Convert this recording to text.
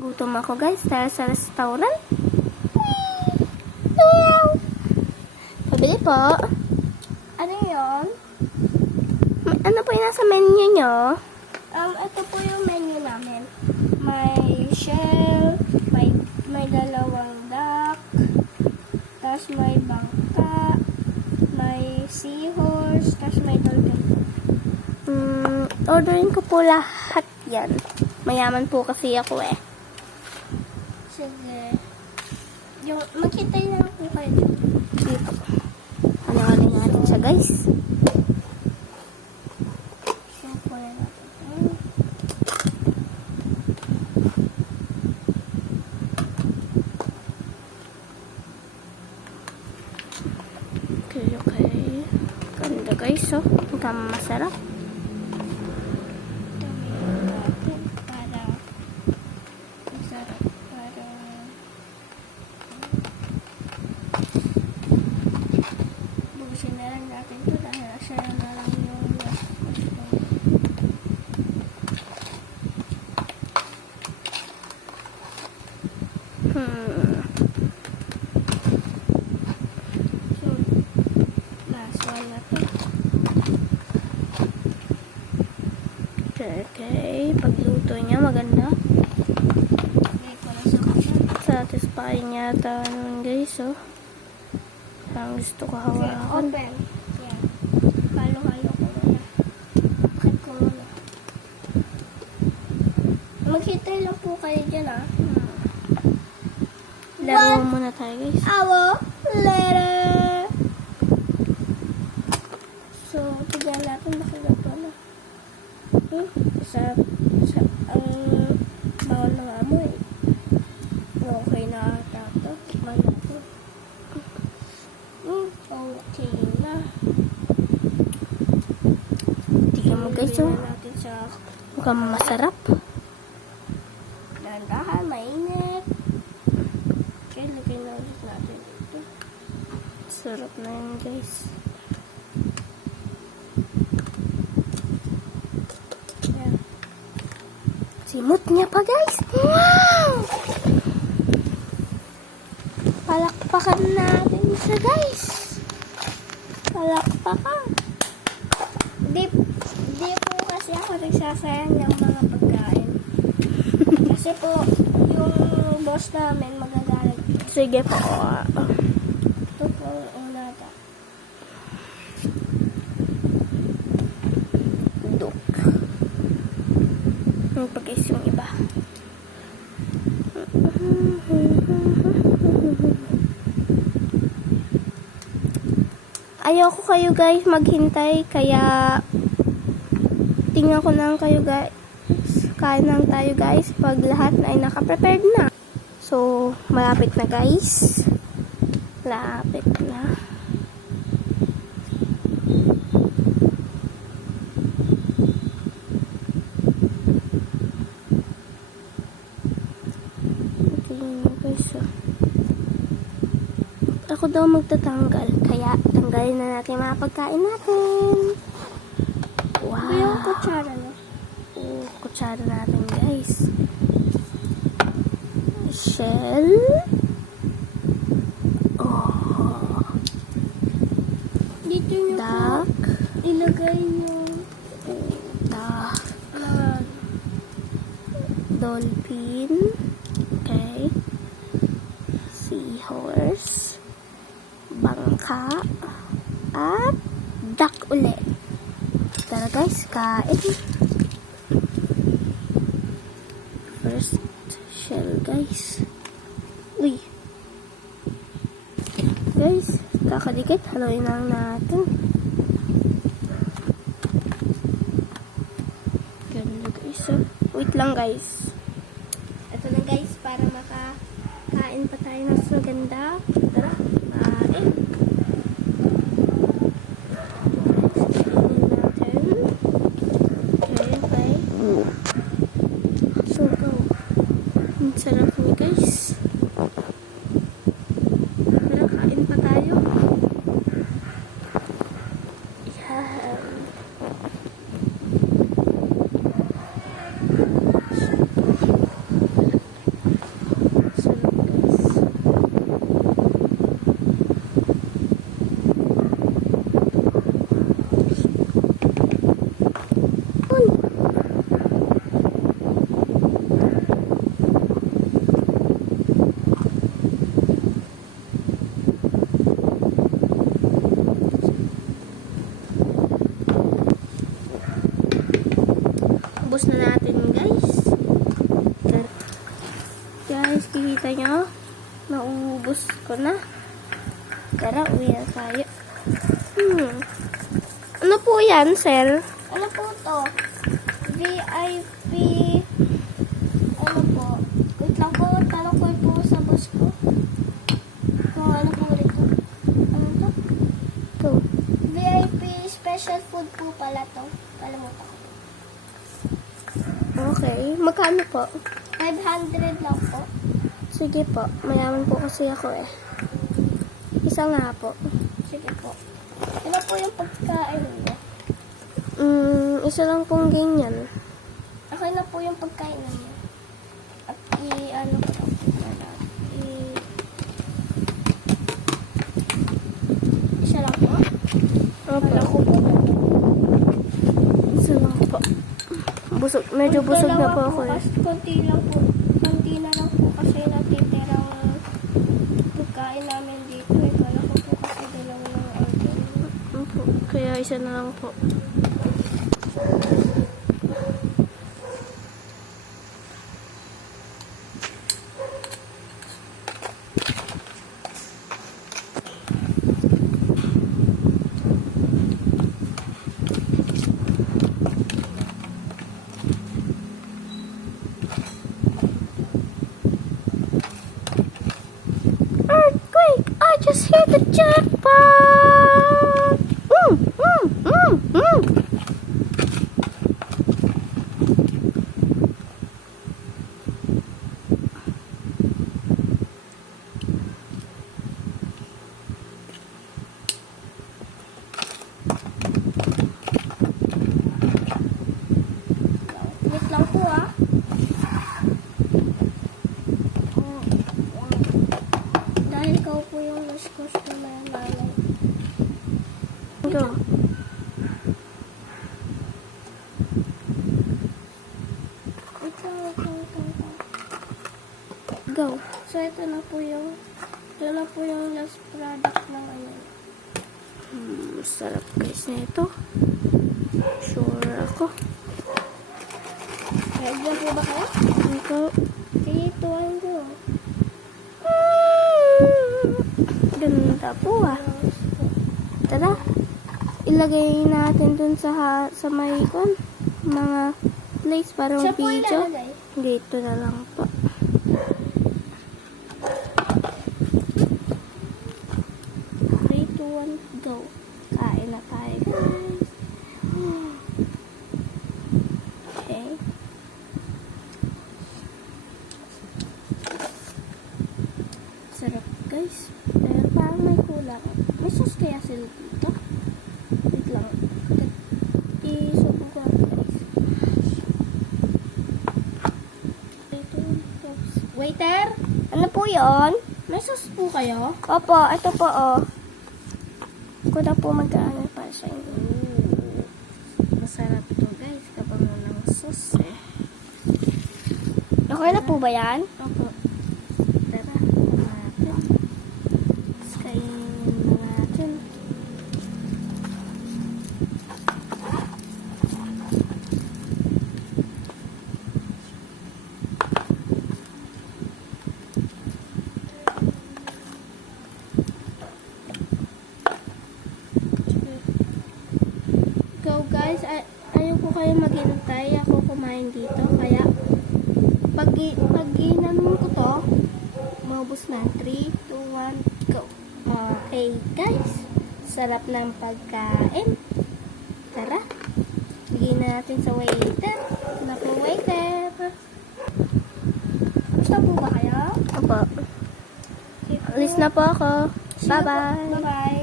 Gutom ako guys dahil sa restaurant. Wow! Pabili po. Ano yun? Ano po yung nasa menu nyo? Ito po yung menu namin. May shell, may dalawang duck, tapos may bangka, may seahorse, tapos may dolphin. Orderin ko po lahat yan. Mayaman po kasi ako eh. Sige. Yung, makita lang po kayo. Dito. Ano natin siya guys. Simple natin. Okay. Ganda guys oh. Mukhang masarap. Tumingin natin para masarap. Para busin na lang natin ito dahil asya na lang yung last gusto. So, last one na to. Okay. Pagluto niya maganda. Lagay ko na sa kasan. Satisfying yata nun guys oh. Ang gusto ko hawakan. Open. Yan. Halo-halo ko muna. Bakit ko muna. Maghintay lang po kayo dyan Laro muna tayo guys. Awo, later. So, tignan natin makagawa na. Ang bawal ng amoy. Okay na ata ito. Tikman natin. Okay na. Tingnan mo guys oh. Tignan natin sa Mukhang masarap. dahan-dahan, mainit. Okay, lagyan na ulit natin ito. Sarap na yun guys. Yan. Simot niya pa guys. Wow! Palakpakan natin siya guys. Palakpakan. Di po kasi ako nagsasayang ng mga pagkain. Kasi po, yung boss namin magagalit. Sige po. Ito po ang unata. Duk. Yung pag-is yung iba. Ayoko kayo guys maghintay kaya tingnan ko lang kayo guys. Kain lang tayo guys pag lahat na ay naka-prepared na. So, malapit na guys. Malapit na. Tingnan mo guys. Ako daw magtatanggal. Kaya, tanggalin na natin yung mga pagkain natin. Wow. Ito yung kutsara na. Kutsara natin guys. Shell. Oh. Dito nyo po Duck. ilagay yung Duck. mga Dolphin. Okay. Seahorse. Bangka. At duck ulit. Tara guys, kain. First shell guys. Uy. Guys, kakadikit. Haluin lang natin. Ganda guys. Oh. Wait lang guys. Ito na guys, para makakain pa tayo ng maganda. Tara, kain. Sarap niya guys. Tara, kain pa tayo. Yan. guys, kikita nyo. Nauubos ko na. Tara, uwi na tayo. Ano po yan, sir? Ano po to? VIP. Ano po? Wait lang po. Tanong ko po sa boss ko. Kung ano po rito. Ano to? Ito. VIP special food po pala to. Kalimutan ko. Okay. Magkano po? 500 lang po. Sige po. Mayaman po kasi ako eh. Isa nga po. Sige po. Ano po yung pagkain niyo? Isa lang pong ganyan. Okay na po yung pagkain niyo. At ano ko lang po pala. Isa lang po? Opo. Wala ko po. Isa lang po. Busog. Medyo busog na po ako eh. Kasi konti lang po. Konti na lang po kasi natitirang pagkain namin dito. Kala ko po kasi dalawa lang order. Opo. Kaya isa na lang po. Earthquake! I just hit the jackpot! Wait lang po ah. Dahil ikaw po yung last customer namin. Go. Go. So, ito na po yung last product ng ano. Sarap guys na ito. Sure ako. Ready na po ba kayo? Ito. 3, 2, 1, go. Ganda po ah. Tara. Ilagay natin dun sa may kon, mga place para Siya po video. ilalagay. Dito na lang po. Three, two, one, go. Kain na tayo guys. Okay. Sarap guys. Pero parang may kulang. May sauce kaya sila dito? Wait lang. Isubo ko guys. Waiter, ano po yon? May sauce po kayo? Opo, ito po oh. Ako na po mag-ano para sa inyo. Masarap to guys. Kapag walang sauce eh. Okay na po ba yan? Opo. Tara. Natin. Kainin na natin. Go guys, ayaw ko kayo maghintay. Ako kumain dito. Kaya, pag ginanon ko to, maubos na. 3, 2, 1, go. Okay guys, sarap ng pagkain. Tara, bigyan natin sa waiter. Na po waiter. Gusto po ba kayo? Opo. Alis na po ako. Bye-bye. Bye-bye.